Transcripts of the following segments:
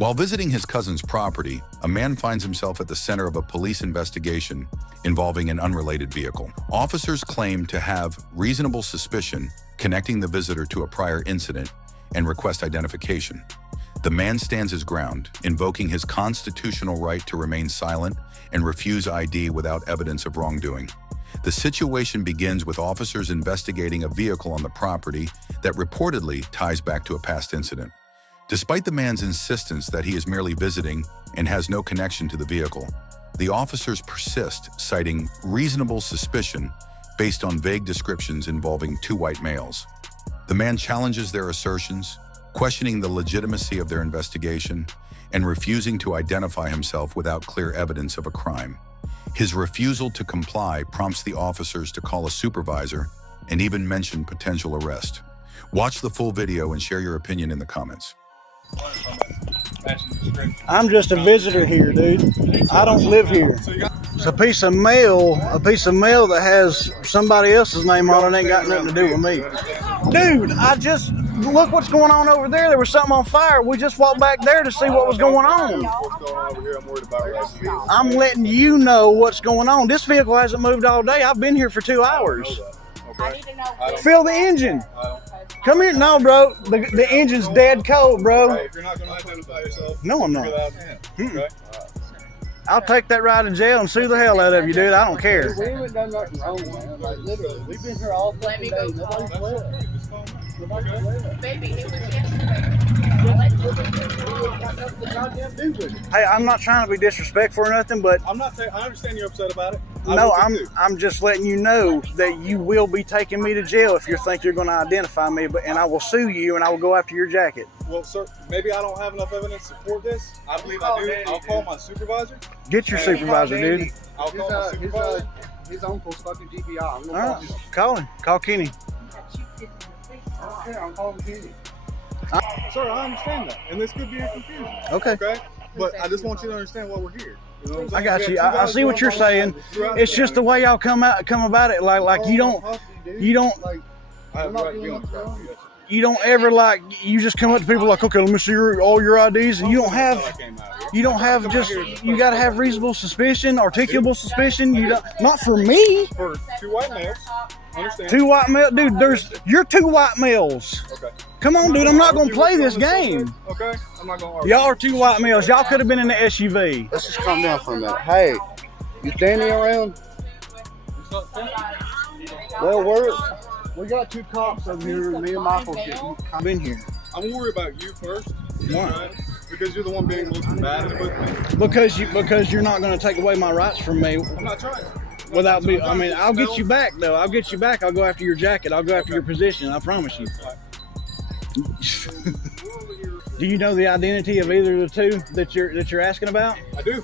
While visiting his cousin's property, a man finds himself at the center of a police investigation involving an unrelated vehicle. Officers claim to have reasonable suspicion connecting the visitor to a prior incident and request identification. The man stands his ground, invoking his constitutional right to remain silent and refuse ID without evidence of wrongdoing. The situation begins with officers investigating a vehicle on the property that reportedly ties back to a past incident. Despite the man's insistence that he is merely visiting and has no connection to the vehicle, the officers persist, citing reasonable suspicion based on vague descriptions involving two white males. The man challenges their assertions, questioning the legitimacy of their investigation and refusing to identify himself without clear evidence of a crime. His refusal to comply prompts the officers to call a supervisor and even mention potential arrest. Watch the full video and share your opinion in the comments. I'm just a visitor here, dude. I don't live here. It's a piece of mail that has somebody else's name on it. Ain't got nothing to do with me. Dude, look what's going on over there. There was something on fire. We just walked back there to see what was going on. I'm letting you know what's going on. This vehicle hasn't moved all day. I've been here for 2 hours. Fill the engine. Come here. No, bro. The engine's dead cold, bro. If you're not going to identify yourself, no, I'm not. Okay? I'll take that ride to jail and sue the hell out of you, dude. I don't care. We haven't done nothing wrong, man. Like, literally, we've been here all fucking day. Nobody's left. Baby, it was yesterday. Hey, I'm not trying to be disrespectful or nothing, but I'm not saying I understand you're upset about it. No, I'm just letting you know that you will be taking me to jail if you think you're going to identify me, and I will sue you and I will go after your jacket. Well, sir, maybe I don't have enough evidence to support this. I believe I do. I'll call my supervisor. Get your supervisor, dude. I'll call my supervisor. His uncle's fucking GBI. I'm All right, call him. Call Kenny. Okay, I'm calling Kenny. Sir, I understand that, and this could be a confusion. Okay. But I just want you to understand why we're here. You know what I'm saying? I got you. I see what you're saying. It's just the way y'all come about it. Like you don't I have the right to be on the property. Yes. You don't ever you just come up to people like, okay, let me see all your IDs, and you don't have just, you got to have reasonable suspicion, articulable suspicion. You don't, not for me. For two white males. Understand. Two white males, dude. You're two white males. Okay. Come on, dude. I'm not gonna play this game. Okay. I'm not gonna argue. Y'all are two white males. Y'all could have been in the SUV. Let's just calm down for a minute. Hey, you Danny around? Well, we got two cops over here. Me and Michael I've been here. I'm worried about you first. Why? Right? Because you're the one being most combative with me. Because you're not gonna take away my rights from me. I'm not trying. I'll get you back though. I'll get you back. I'll go after your jacket. I'll go after your position. I promise you. Do you know the identity of either of the two that you're asking about? I do.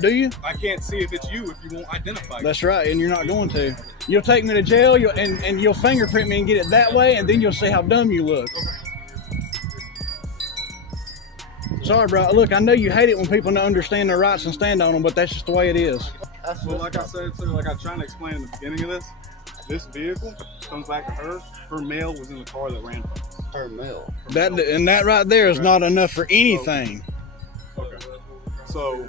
Do you? I can't see if it's you if you won't identify. That's right, and you're not going to. You'll take me to jail, and you'll fingerprint me and get it that way, and then you'll see how dumb you look. Sorry, bro. Look, I know you hate it when people don't understand their rights and stand on them, but that's just the way it is. Well, like I said, sir, like I was trying to explain in the beginning of this vehicle comes back to her. Her mail was in the car that ran from us. Her mail. That right there is not enough for anything. Okay. So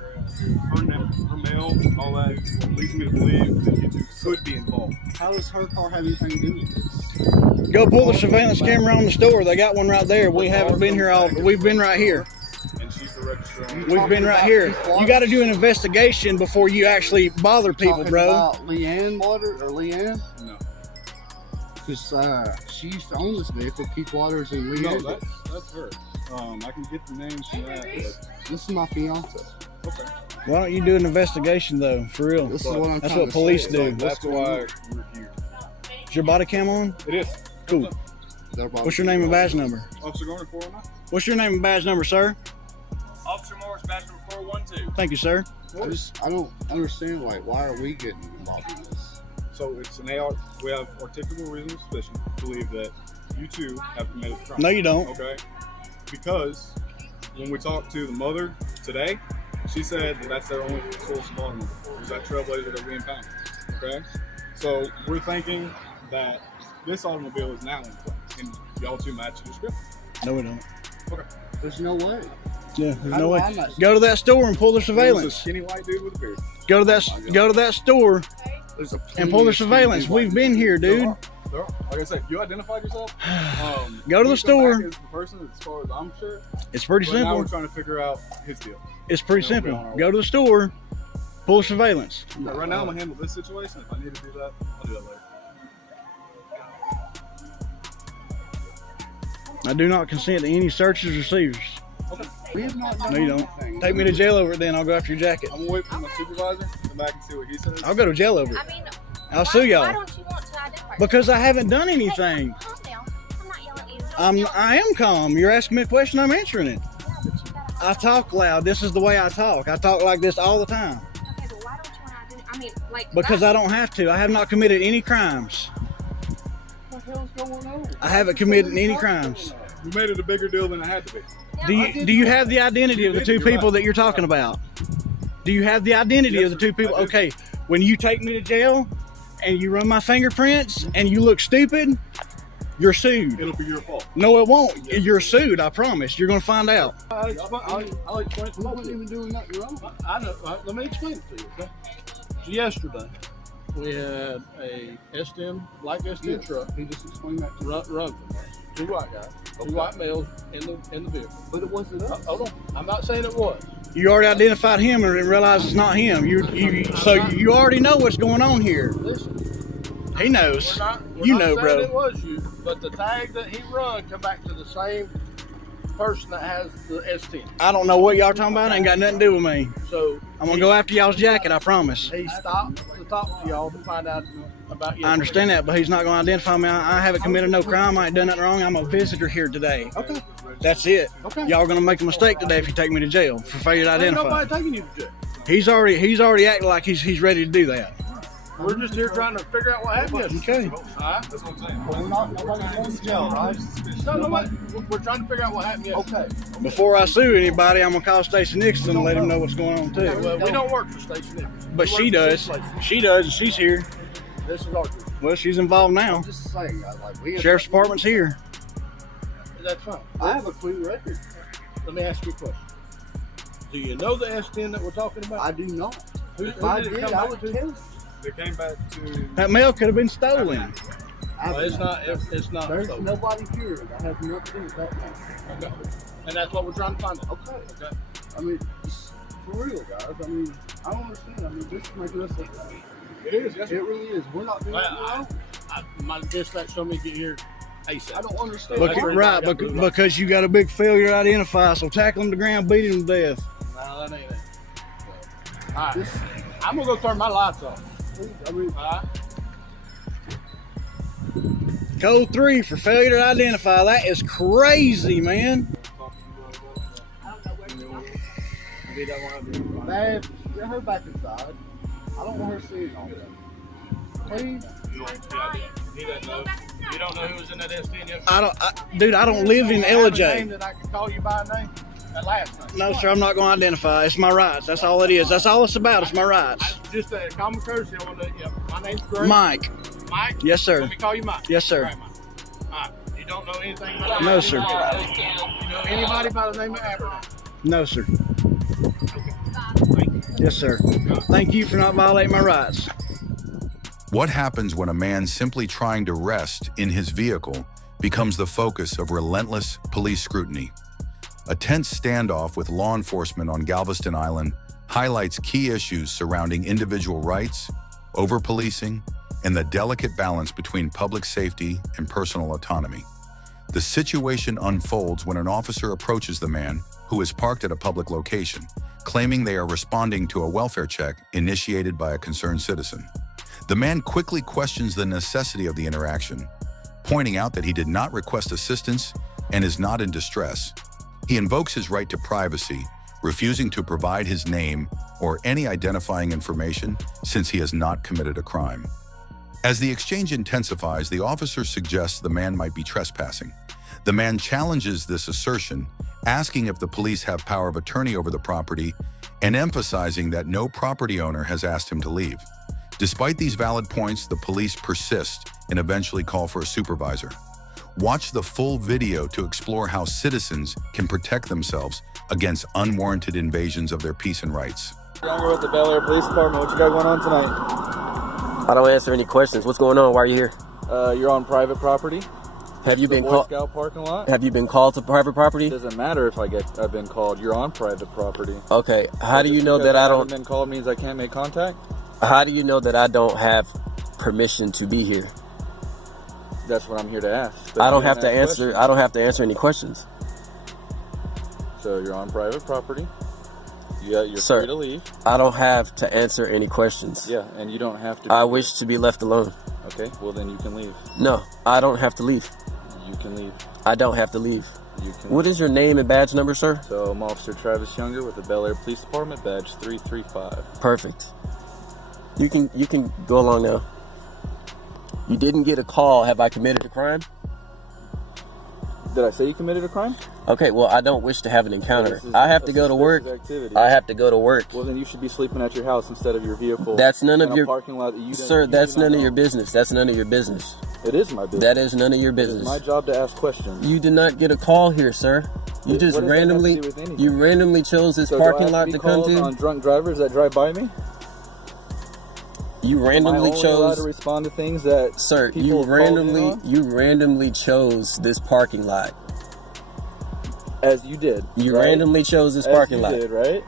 her mail, all that leads me to believe that you two could be involved. How does her car have anything to do with this? Go pull the surveillance camera on the store. They got one right there. We haven't been here we've been right here. And she's the registrar. We've been right here. You got to do an investigation before you actually bother people, bro. About Leanne Waters or Leanne? No. Because she used to own this vehicle, Keith Waters and Leanne. No, that's her. I can get the names from that. This is my fiance. Okay. Why don't you do an investigation though, for real? This is what I'm That's trying what to police say. do. That's why we're here. Is your body cam on? It is. Cool. What's your name and badge number? Officer Garner, 409. What's your name and badge number, sir? Officer Morris, badge number 412. Thank you, sir. I don't understand, why are we getting involved in this? So it's an AR. We have articulable reasonable suspicion to believe that you two have committed the crime. No, you don't. Okay. Because when we talked to the mother today, she said that that's their only source of automobile. Is that Trailblazer that we impounded. Okay. So we're thinking that this automobile is now in play, and y'all two match the description. No, we don't. Okay. There's no way. Yeah, there's How no do way. I not- Go to that store and pull the It was a surveillance. skinny white dude with a beard. Go to that store There's a and pull the surveillance. We've been here, dude. Like I said, you identified yourself. Go to the you come store. back as the person, as far as I'm sure. It's pretty But now simple. we're trying to figure out his deal. It's pretty Yeah, we'll be simple. on our Go to the store, pull the surveillance. But right now, I'm gonna handle this situation. If I need to do that, I'll do that later. I do not consent to any searches or seizures. We have not done No, you don't. anything. Take me to jail over it, then I'll go after your jacket. I'm gonna wait for my supervisor to come back and see what he says. I'll go to jail over it. I mean, I'll sue why y'all don't you want to identify? because I haven't done anything. Calm down. I'm not yelling at you. Don't yell. I am calm. You're asking me a question, I'm answering it. Yeah, but you gotta I talk loud. This is the way I talk. I talk like this all the time Okay, but why don't you want to identify? I mean, like. because I don't have to. I have not committed any crimes. What the hell's going on? I haven't committed any crimes. We made it a bigger deal than it had to be. Do you have the identity of the two people that you're talking about? Do you have the identity of the two people? I do. Okay, when you take me to jail and you run my fingerprints and you look stupid, you're sued. It'll be your fault. No, it won't. You're sued, I promise. You're going to find out. I'll explain it We to weren't you. even doing nothing wrong. I know. Let me explain it to you. Okay? So yesterday, we had a S10, like S10 truck, He just explained that to me. run from us. Two white guys, two white males in the vehicle. But it wasn't us. Hold on. I'm not saying it was. You already identified him and realized it's not him. So you already know what's going on here. Listen, He knows. we're You not know, saying bro. it was you, but the tag that he run come back to the same person that has the S10. I don't know what y'all talking about. It ain't got nothing to do with me. So I'm going to go after y'all's jacket, I promise. he stopped to talk to y'all to find out about you. I understand that, but he's not going to identify me. I haven't committed no crime. I ain't done nothing wrong. I'm a visitor here today. Okay. That's it. Okay. Y'all going to make a mistake today if you take me to jail for failure to Ain't identify. nobody taking you to jail. He's already acting like he's ready to do that. We're just here trying to figure out what happened. Okay. All right. That's what I'm saying. We're not nobody's going to jail, right? No, nobody. We're trying to figure out what happened yesterday. Okay. Before I sue anybody, I'm gonna call Stacey Nixon and let him know what's going on too. Well, we don't work for Station Nixon. But We she work for does. this place. She does, and she's here. This is our group. Well, she's involved now. I'm just saying, like we have, Sheriff's Department's here. That's fine. I have a clean record. Let me ask you a question. Do you know the S10 that we're talking about? I do not. Who If I did it did, come I back would to? tell you. They came back to. That mail could have been stolen. Well, it's not. It's not. There's so. nobody here that has nothing to do with that man. Okay. And that's what we're trying to find out. Okay. Okay. I mean, just for real, guys. I mean, I don't understand. I mean, this is making us look bad. It is. Yes. It really is. We're not doing Well, nothing wrong. My dispatch told me to get here ASAP. I don't understand. Look, why. Right, because you got a big failure to identify, so tackle him to the ground, beat him to death. No, that ain't it. All right. I'm gonna go turn my lights off. I mean, All right. Code 3 for failure to identify. That is crazy, man. Be that one. Dad, get her back inside. I don't want her seeing all that. Please. He doesn't know. You don't know who was in that S10 yesterday? I don't live in Do you have a name Ellijay. that I can call you by name? That last name. No, sir, I'm not going to identify. It's my rights. That's all it is. That's all it's about. It's my rights. Just a common courtesy. I want to. Yeah, my name's Greg. Mike. Mike. Yes, sir. Let me call you Mike. Yes, sir. All right, Mike. All right. You don't know anything about No, sir. You know anybody by the name of Abernathy? No, sir. Yes, sir. Thank you for not violating my rights. What happens when a man simply trying to rest in his vehicle becomes the focus of relentless police scrutiny? A tense standoff with law enforcement on Galveston Island highlights key issues surrounding individual rights, over-policing, and the delicate balance between public safety and personal autonomy. The situation unfolds when an officer approaches the man who is parked at a public location, claiming they are responding to a welfare check initiated by a concerned citizen. The man quickly questions the necessity of the interaction, pointing out that he did not request assistance and is not in distress. He invokes his right to privacy, refusing to provide his name or any identifying information since he has not committed a crime. As the exchange intensifies, the officer suggests the man might be trespassing. The man challenges this assertion, asking if the police have power of attorney over the property and emphasizing that no property owner has asked him to leave. Despite these valid points, the police persist and eventually call for a supervisor. Watch the full video to explore how citizens can protect themselves against unwarranted invasions of their peace and rights. Younger with the Bel Air Police Department. What you got going on tonight? I don't answer any questions. What's going on? Why are you here? You're on private property. Have you been Boy called? Scout parking lot. Have you been called to private property? It doesn't matter if I've been called. You're on private property. Okay. How do you know that I don't? Been called means I can't make contact. How do you know that I don't have permission to be here? That's what I'm here to ask. I don't have to answer. Questions. I don't have to answer any questions. So you're on private property. You're Sir, free to leave. I don't have to answer any questions. Yeah, and you don't have to. I wish to be left alone. Okay, well then you can leave. No, I don't have to leave. You can leave. I don't have to leave. You can. What is your name and badge number, sir? So I'm Officer Travis Younger with the Bel Air Police Department, badge 335. Perfect. You can go along now. You didn't get a call. Have I committed a crime? Did I say you committed a crime? Okay, well, I don't wish to have an encounter. I have to go to work. Activity. I have to go to work. Well, then you should be sleeping at your house instead of your vehicle. That's none of your parking lot. That sir. That's none of your business. That's none of your business. It is my business. That is none of your It's business. my job to ask questions. You did not get a call here, sir. You just What does that have to randomly do with anything? you randomly chose this So parking do I have lot to to come be called to. on drunk drivers that drive by me? You randomly Am I only allowed chose, to respond to things that sir. people You have called in randomly on? you randomly chose this parking lot. As you did. You right? randomly chose this As parking you lot. did, right?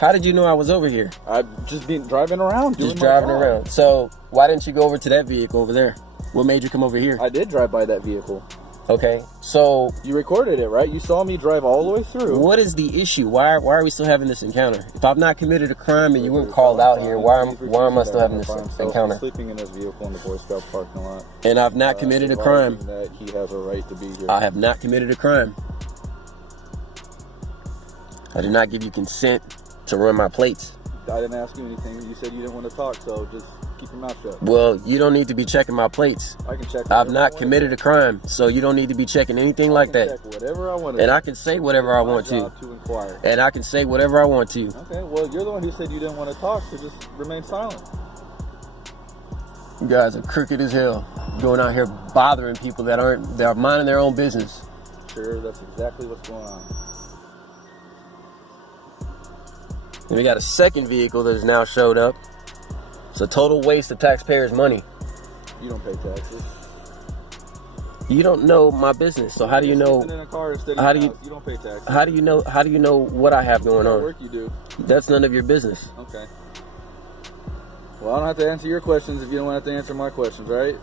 How did you know I was over here? I've just been driving around. Just doing my driving job. around. So why didn't you go over to that vehicle over there? What made you come over here? I did drive by that vehicle. Okay. So You recorded it, right? You saw me drive all the way through. what is the issue? Why are we still having this encounter? If I've not committed a crime and you weren't called out here, why am I still having this encounter? Sleeping in his vehicle in the Boy Scout parking lot. And I've not committed a crime. That he has a right to be here. I have not committed a crime. I did not give you consent to run my plates. I didn't ask you anything. You said you didn't want to talk, so just keep your mouth shut. Well, you don't need to be checking my plates. I can check. I've not committed a crime, so you don't need to be checking anything like that. Check whatever I want. And I can say whatever I want to. To inquire. And I can say whatever I want to. Okay, well, you're the one who said you didn't want to talk, so just remain silent. You guys are crooked as hell. Going out here bothering people that are minding their own business. Sure, that's exactly what's going on. And we got a second vehicle that has now showed up. It's a total waste of taxpayers' money. You don't pay taxes. You don't know my business, so how do you know? In a car instead of How your do you? house. You don't pay taxes. How do you know? How do you know what I have going What on? work you do? That's none of your business. Okay. Well, I don't have to answer your questions if you don't want to answer my questions, right?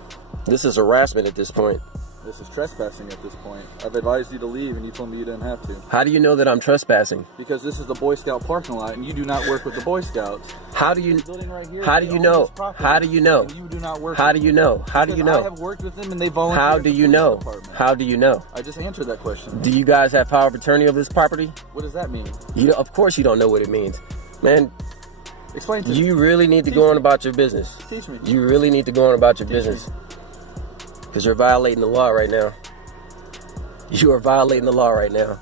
This is harassment at this point. This is trespassing at this point. I've advised you to leave, and you told me you didn't have to. How do you know that I'm trespassing? Because this is the Boy Scout parking lot, and you do not work with the Boy Scouts. How do you? This building right here, How do they you own know? this property, How do you know? and you do not work. How with do you them. know? How do you Because I know? have worked with them, and they volunteered. How at do the you police know? department. How do you know? I just answered that question. Do you guys have power of attorney over this property? What does that mean? Of course you don't know what it means, man. Explain to me. You really need to go on about your business. Teach me. You really need to go on about your business. Because you're violating the law right now. You are violating the law right now.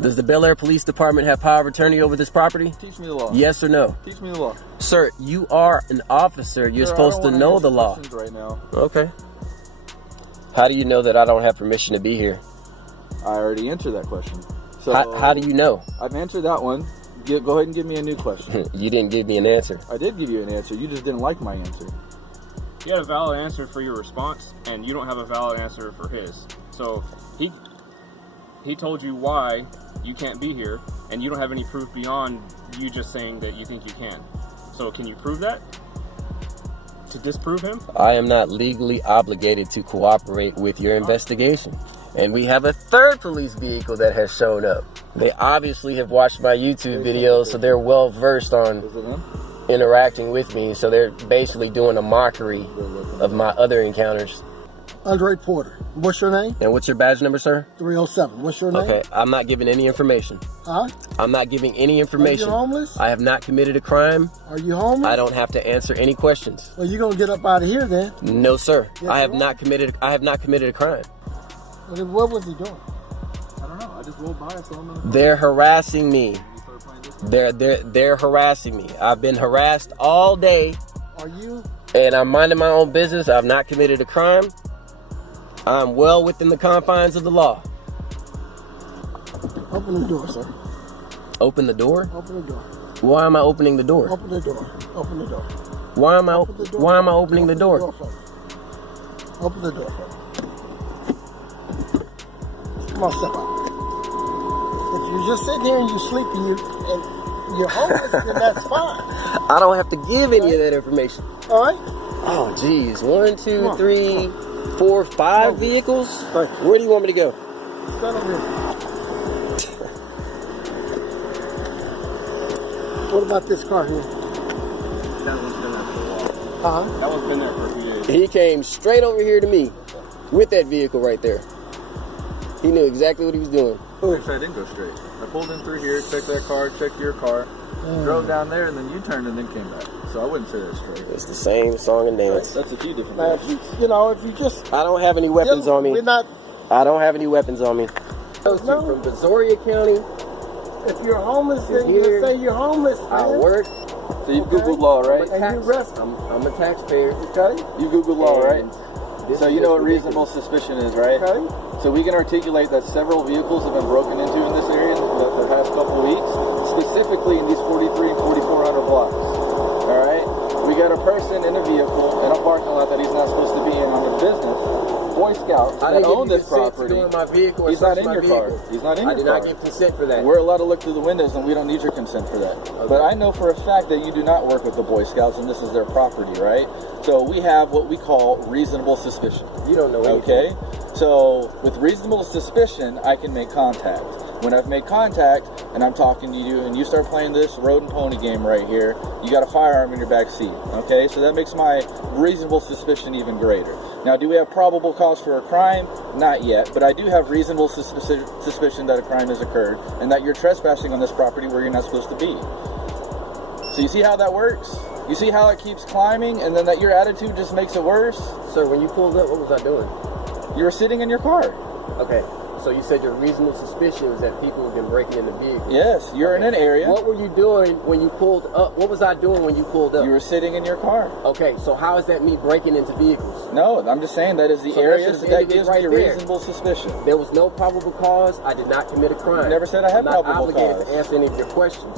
Does the Bel Air Police Department have power of attorney over this property? Teach me the law. Yes or no? Teach me the law. Sir, you are an officer. You're Sir, I supposed don't to wanna know answer the law. questions right now. Okay. How do you know that I don't have permission to be here? I already answered that question. So How do you know? I've answered that one. Go ahead and give me a new question. You didn't give me an answer. I did give you an answer. You just didn't like my answer. He had a valid answer for your response, and you don't have a valid answer for his. So he told you why you can't be here, and you don't have any proof beyond you just saying that you think you can. So can you prove that? To disprove him? I am not legally obligated to cooperate with your investigation. And we have a third police vehicle that has shown up. They obviously have watched my YouTube videos, so they're well versed on Is it him? interacting with me. So they're basically doing a mockery of my other encounters. Andre Porter. What's your name? And what's your badge number, sir? 307. What's your name? Okay, I'm not giving any information. Huh? I'm not giving any information. Are you homeless? I have not committed a crime. Are you homeless? I don't have to answer any questions. Well, you're gonna get up out of here then. No, sir. Yes, I have you are. not committed a crime. Well, then what was he doing? I don't know. I just rolled by. I saw him. They're harassing me. They're harassing me. I've been harassed all day. Are you? And I'm minding my own business. I've not committed a crime. I'm well within the confines of the law. Open the door, sir. Open the door? Open the door. Why am I opening the door? Open the door. Open the door. Why am I Open the door. Why am I opening the door? Open the door for me. Come on, step out. If you're just sitting here and you're sleeping, and you're homeless, then that's fine. I don't have to give any of that information. All right? Oh, geez. 1, 2, 3, 4, 5 vehicles? Where do you want me to go? Stand over here. What about this car here? That one's been there for a while. That one's been there for a few years. He came straight over here to me with that vehicle right there. He knew exactly what he was doing. Actually, I didn't go straight. I pulled in through here, checked that car, checked your car, drove down there, and then you turned and then came back. So I wouldn't say that's straight. It's the same song and dance. That's a few different Now, if things. you know, if you just... I don't have any weapons on me. We're not... I don't have any weapons on me. No. From Brazoria County. If you're homeless, then Here. you say you're homeless, man. I work. So you Googled law, right? And you rest. I'm a taxpayer. Okay? You Googled law, right? This So you is know what ridiculous. reasonable suspicion is, right? Okay? So we can articulate that several vehicles have been broken into in this area the past couple weeks, specifically in these 43 and 4400 blocks. All right? We got a person in a vehicle in a parking lot that he's not supposed to be in on a business. Boy Scouts I that didn't own give this consent property. to go in my vehicle or He's not search in my your vehicle. car. He's not in I your did car. not give consent for that. We're allowed to look through the windows and we don't need your consent for that. But I know for a fact that you do not work with the Boy Scouts and this is their property, right? So we have what we call reasonable suspicion. You don't know anything. Okay? So with reasonable suspicion, I can make contact. When I've made contact and I'm talking to you and you start playing this road and pony game right here, you got a firearm in your back seat. Okay? So that makes my reasonable suspicion even greater. Now, do we have probable cause for a crime? Not yet, but I do have reasonable suspicion that a crime has occurred and that you're trespassing on this property where you're not supposed to be. So you see how that works? You see how it keeps climbing and then that your attitude just makes it worse? Sir, when you pulled up, what was I doing? You were sitting in your car. Okay, so you said your reasonable suspicion was that people have been breaking into vehicles. Yes, you're in an area. What were you doing when you pulled up? What was I doing when you pulled up? You were sitting in your car. Okay, so how is that me breaking into vehicles? No, I'm just saying that is the So area that's just that ended it gives right me there. reasonable suspicion. There was no probable cause. I did not commit a crime. You never said I had I'm not probable obligated cause. to answer any of your questions.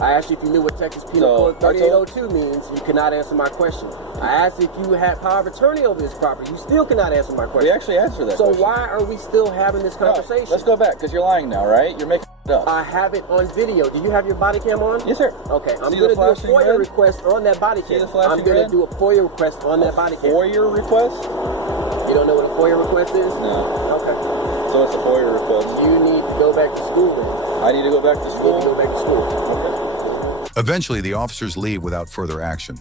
I asked you if you knew what Texas Penal So, Code 3802 means. You cannot answer my question. I asked if you had power of attorney over this property. You still cannot answer my question. We actually answered that So question. why are we still having this conversation? Let's go back, because you're lying now, right? You're making it up. I have it on video. Do you have your body cam on? Yes, sir. Okay, I'm See going the to do a flashing FOIA red? request on that body See cam. the flashing I'm going red? to do a FOIA request on that body cam. FOIA request? You don't know what a FOIA request is? No. Okay. So it's a FOIA request. You need to go back to school then. I need to go back to You need school? to go back to school. Okay. Eventually, the officers leave without further action,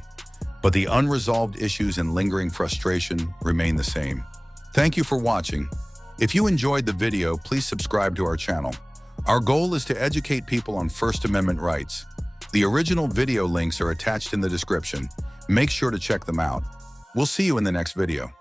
but the unresolved issues and lingering frustration remain the same. Thank you for watching. If you enjoyed the video, please subscribe to our channel. Our goal is to educate people on First Amendment rights. The original video links are attached in the description. Make sure to check them out. We'll see you in the next video.